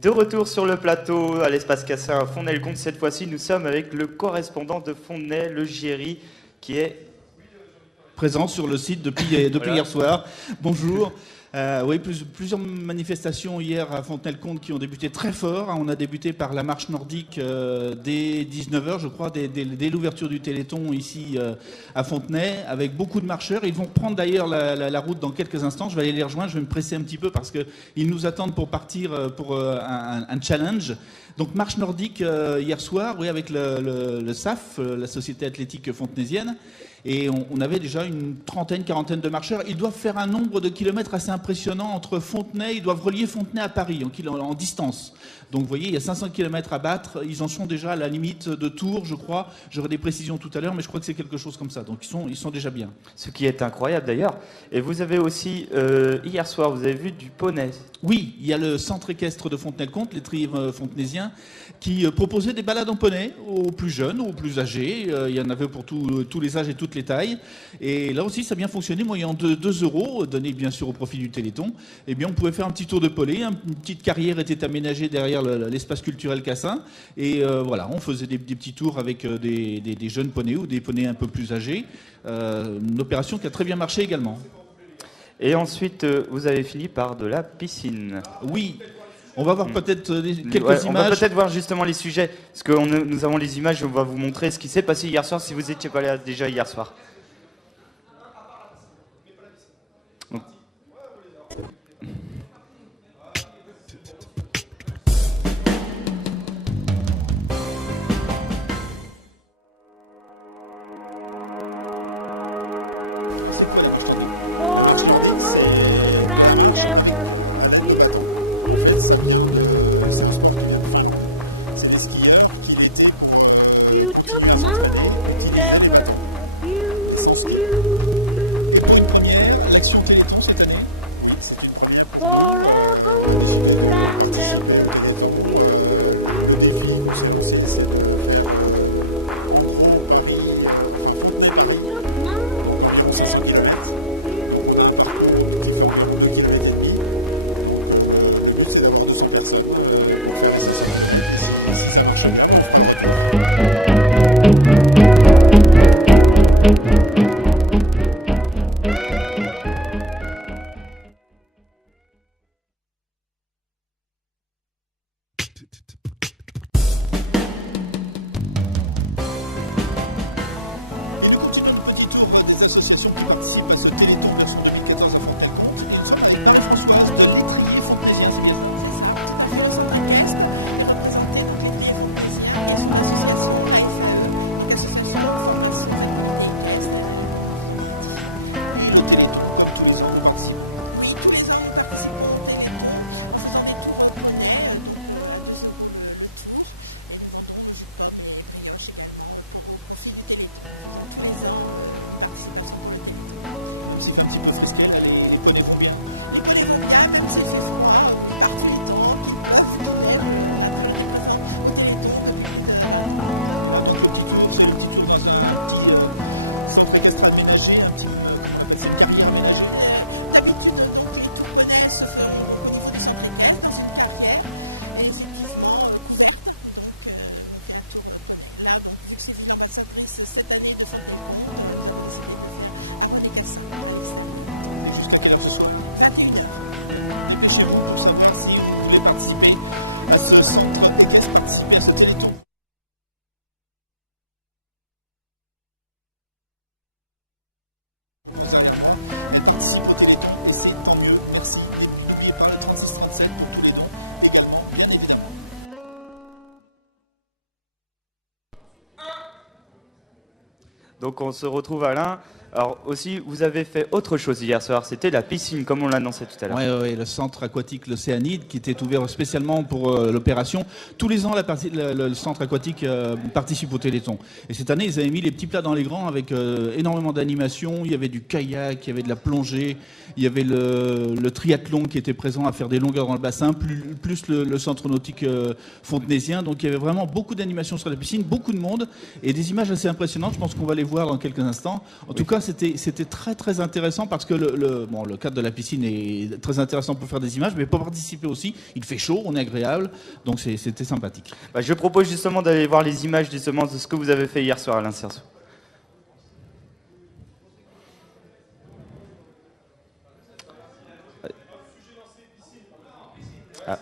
De retour sur le plateau à l'espace Cassin à Fontenay-le-Comte. Cette fois-ci, nous sommes avec le correspondant de Fontenay, le Géry, qui est présent sur le site depuis voilà. Hier soir. Bonjour. Oui, plusieurs manifestations hier à Fontenay-le-Comte qui ont débuté très fort. On a débuté par la marche nordique dès 19h, je crois, dès l'ouverture du Téléthon ici à Fontenay, avec beaucoup de marcheurs. Ils vont prendre d'ailleurs la route dans quelques instants. Je vais aller les rejoindre, je vais me presser un petit peu parce qu'ils nous attendent pour partir pour un challenge. Donc marche nordique hier soir, oui, avec le SAF, la Société athlétique fontenaisienne. Et on avait déjà une quarantaine de marcheurs. Ils doivent faire un nombre de kilomètres assez impressionnant entre Fontenay. Ils doivent relier Fontenay à Paris en distance. Donc vous voyez, il y a 500 kilomètres à battre. Ils en sont déjà à la limite de Tours, je crois. J'aurai des précisions tout à l'heure, mais je crois que c'est quelque chose comme ça. Donc ils sont déjà bien. Ce qui est incroyable d'ailleurs. Et vous avez aussi, hier soir, vous avez vu du poney. Oui, il y a le centre équestre de Fontenay-le-Comte, l'étrier fontenaisien, qui proposait des balades en poney aux plus jeunes, aux plus âgés. Il y en avait pour tous les âges et toutes les tailles. Et là aussi, ça a bien fonctionné. Moyennant 2 € donnés bien sûr au profit du Téléthon, eh bien, on pouvait faire un petit tour de poney. Une petite carrière était aménagée derrière l'espace culturel Cassin. Et voilà, on faisait des petits tours avec des jeunes poneys ou des poneys un peu plus âgés. Une opération qui a très bien marché également. Et ensuite, vous avez fini par de la piscine. Oui. On va voir peut-être quelques images. On va peut-être voir justement les sujets, parce que nous avons les images et on va vous montrer ce qui s'est passé hier soir si vous n'étiez pas là déjà hier soir. Alors c'est quoi la marche nordique ? La marche nordique, c'est de la marche à l'aide de bâtons. En fait, c'est un sport qui vient de Finlande. C'est les skieurs qui, l'été, pour continuer à s'entraîner, utilisaient les bâtons, mais sans ski. Et pour une première, l'action Téléthon cette année ? Oui, c'est une première pour nous. On a décidé de participer au Téléthon. Le défi qu'on s'est lancé, c'est de faire en gros Fontenay-Paris, donc environ 500 km. Donc on a un parcours qui fait environ 2,5 km. Donc le but c'est d'avoir 200 personnes pour faire les 500 km. Et si ça marche bien, on fera le retour. Et nous continuons notre petit tour des associations qui participent à ce Téléthon version 2014 à Fontenay-le-Comte. Et nous sommes avec Marie-Françoise de l'étrier fontenaisien, c'est bien ça ? C'est ça, tout à fait. Le centre équestre est représenté, donc l'étrier fontenaisien et son association, la FAE, donc Association Formations Activités Équestres, dont nous faisons partie. Et le Téléthon, comme tous les ans, vous participez ? Oui, tous les ans, nous participons au Téléthon en faisant des tours poney, donc à 2 € le tour. Et nous vendons le jus de pomme et brioche également au profit du Téléthon. Nous faisons tous les ans une participation pour le Téléthon. Même s'il fait un petit peu frisquet, là, les poneys vont bien ? Les poneys vont bien, même s'il fait froid, oui, par tous les temps, qu'il pleuve, qu'il neige. On a toujours été présents au Téléthon depuis plus de 20 ans. Et là, donc le petit tour, c'est le petit tour dans un petit... centre équestre aménagé, un petit, comment on appelle ça, une carrière aménagée ? D'habitude, donc les tours poney se feront donc au niveau du centre équestre, dans une carrière, et effectivement couverte. Donc on fait un tour poney. Là, donc vu que c'est ville ambassadrice cette année de Fontenay-le-Comte, nous avons décidé de faire à René-Cassin, à l'extérieur. C'est jusqu'à quelle heure ce soir ? 21h. Dépêchez-vous pour savoir si vous voulez participer à ce centre équestre, participer à ce Téléthon. Je pense derrière moi, elle participe au Téléthon et c'est tant mieux, merci. N'oubliez pas le 3637 pour tous les dons également, bien évidemment. Donc on se retrouve Alain. Alors aussi, vous avez fait autre chose hier soir, c'était la piscine, comme on l'annonçait tout à l'heure. Oui, le centre aquatique l'Océanide, qui était ouvert spécialement pour l'opération. Tous les ans, le centre aquatique participe au Téléthon. Et cette année, ils avaient mis les petits plats dans les grands avec énormément d'animations. Il y avait du kayak, il y avait de la plongée, il y avait le triathlon qui était présent à faire des longueurs dans le bassin, plus le centre nautique fontenaisien. Donc il y avait vraiment beaucoup d'animations sur la piscine, beaucoup de monde et des images assez impressionnantes. Je pense qu'on va les voir dans quelques instants. En tout cas, ça, c'était très très intéressant parce que le cadre de la piscine est très intéressant pour faire des images, mais pour participer aussi, il fait chaud, on est agréable, donc c'était sympathique. Bah, je propose justement d'aller voir les images justement de ce que vous avez fait hier soir, Alain Cerceau. Ah.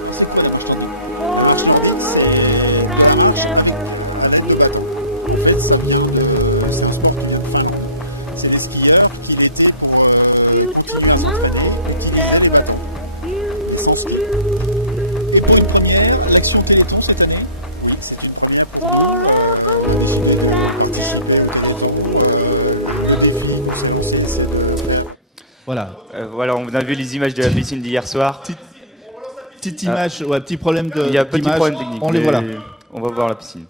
Alors c'est quoi la marche nordique? La marche nordique, c'est de la marche à l'aide de bâtons. En fait, c'est un sport qui vient de Finlande. C'est les skieurs qui, l'été, pour continuer à s'entraîner, utilisaient les bâtons, mais sans ski. Et pour une première, l'action Téléthon cette année? Oui, c'est une première pour nous. On a décidé de participer au Téléthon. Le défi qu'on s'est lancé, c'est de faire... Voilà. Voilà, on a vu les images de la piscine d'hier soir. Petite image, ouais, petit problème de. Il y a petit problème technique. On les voit là. On va voir la piscine.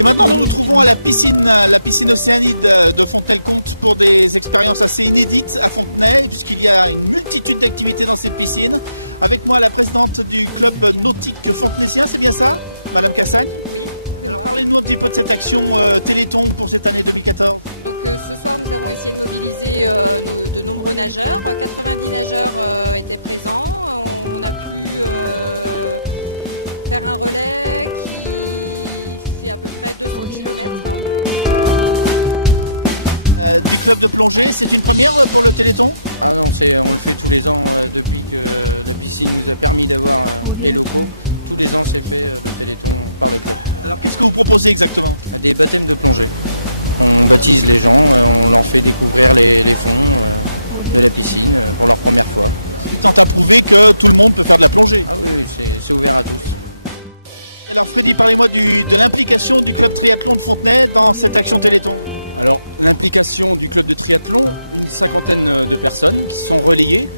Et maintenant, nous nous trouvons à la piscine Océanide de Fontenay-le-Comte pour des expériences assez inédites à Fontenay, puisqu'il y a une multitude d'activités dans cette piscine. Avec moi, la présidente du club nautique fontenaisien, c'est bien ça, Madame Cassagne? Oui. Alors parlez-nous un petit peu de cette action Téléthon pour cette année 2014. Donc ce soir nous avons essayé de mobiliser de nombreux nageurs. 90 nageurs étaient présents. On a pu faire un relais qui fait à peu près 200 km. Du club de plongée, c'est une première pour le Téléthon? Ah non, on le fait tous les ans depuis que la piscine nous a permis d'avoir les locaux. Tous les ans, c'est fait le Téléthon par le club. Alors qu'est-ce que vous proposez exactement? Des baptêmes de plongée. On baptise les gens, on leur fait découvrir les fonds de la piscine pour leur première fois. Tu tentes à prouver que tout le monde peut faire de la plongée. Ah oui, c'est ouvert à tous. Alors Freddy, parlez-moi de l'implication du club triathlon de Fontenay dans cette action Téléthon. Alors l'implication du club de triathlon, une cinquantaine de personnes qui se sont relayées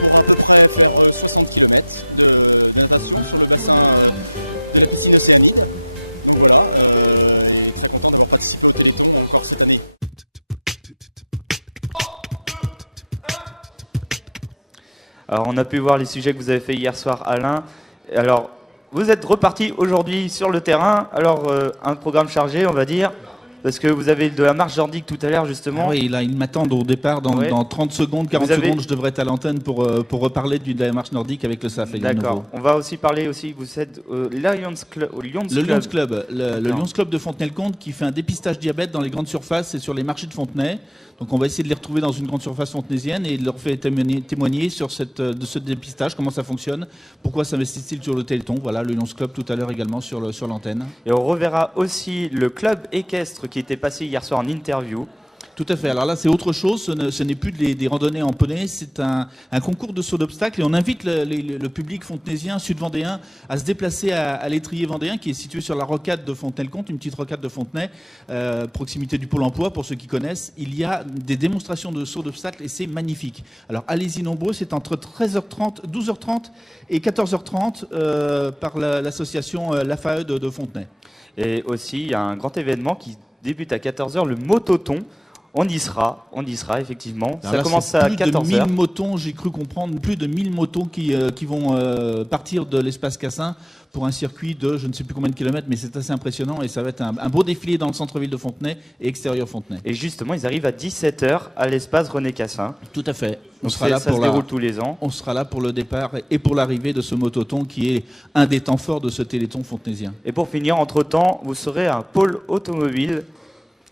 pour à peu près faire 60 km de natation sur le bassin de la piscine Océanide. Donc voilà, et très content d'avoir participé au Téléthon encore cette année. Alors on a pu voir les sujets que vous avez fait hier soir, Alain. Alors vous êtes reparti aujourd'hui sur le terrain. Alors un programme chargé, on va dire. Parce que vous avez de la marche nordique tout à l'heure, justement. Ah oui, là, ils m'attendent au départ. Dans 30 secondes, 40 secondes, je devrais être à l'antenne pour reparler de la marche nordique avec le SAF. D'accord. On va aussi parler, vous êtes au Lions Club. Le Lions Club. Le Lions Club de Fontenay-le-Comte qui fait un dépistage diabète dans les grandes surfaces et sur les marchés de Fontenay. Donc on va essayer de les retrouver dans une grande surface fontenaisienne et de leur faire témoigner sur de ce dépistage, comment ça fonctionne, pourquoi s'investit-il sur le Téléthon. Voilà, le Lions Club tout à l'heure également sur l'antenne. Et on reverra aussi le club équestre qui était passé hier soir en interview. Tout à fait. Alors là, c'est autre chose. Ce n'est plus des randonnées en poney. C'est un concours de saut d'obstacles. Et on invite le public fontenaisien, sud-vendéen, à se déplacer à l'étrier vendéen, qui est situé sur la rocade de Fontenay-le-Comte, une petite rocade de Fontenay, proximité du Pôle emploi, pour ceux qui connaissent. Il y a des démonstrations de saut d'obstacles et c'est magnifique. Alors allez-y nombreux. C'est entre 13h30, 12h30 et 14h30 par l'association LAFAE de Fontenay. Et aussi, il y a un grand événement qui débute à 14h, le Mototon. On y sera effectivement. Alors ça là, commence à 14h. Plus de 1000 motons, j'ai cru comprendre, plus de 1000 motons qui vont partir de l'espace Cassin pour un circuit de je ne sais plus combien de kilomètres, mais c'est assez impressionnant et ça va être un beau défilé dans le centre-ville de Fontenay et extérieur Fontenay. Et justement, ils arrivent à 17h à l'espace René Cassin. Tout à fait. Donc ça se déroule tous les ans. On sera là pour le départ et pour l'arrivée de ce mototon qui est un des temps forts de ce Téléthon fontenaisien. Et pour finir, entre-temps, vous serez à un pôle automobile.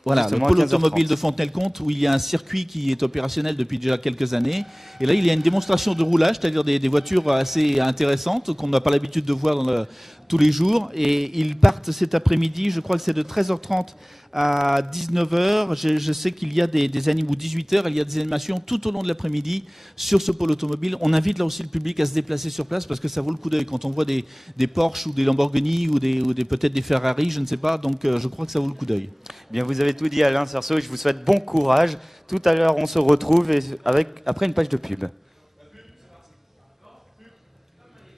Voilà, le pôle 15h30. automobile de Fontenay-le-Comte où il y a un circuit qui est opérationnel depuis déjà quelques années. Et là, il y a une démonstration de roulage, c'est-à-dire des voitures assez intéressantes qu'on n'a pas l'habitude de voir tous les jours. Et ils partent cet après-midi, je crois que c'est de 13h30 à 19h. Je sais qu'il y a des animaux, ou 18h, il y a des animations tout au long de l'après-midi sur ce pôle automobile. On invite là aussi le public à se déplacer sur place parce que ça vaut le coup d'œil quand on voit des Porsche ou des Lamborghini ou peut-être des Ferrari, je ne sais pas. Donc je crois que ça vaut le coup d'œil. Bien, vous avez tout dit, Alain Cerceau, et je vous souhaite bon courage. Tout à l'heure, on se retrouve après une page de pub.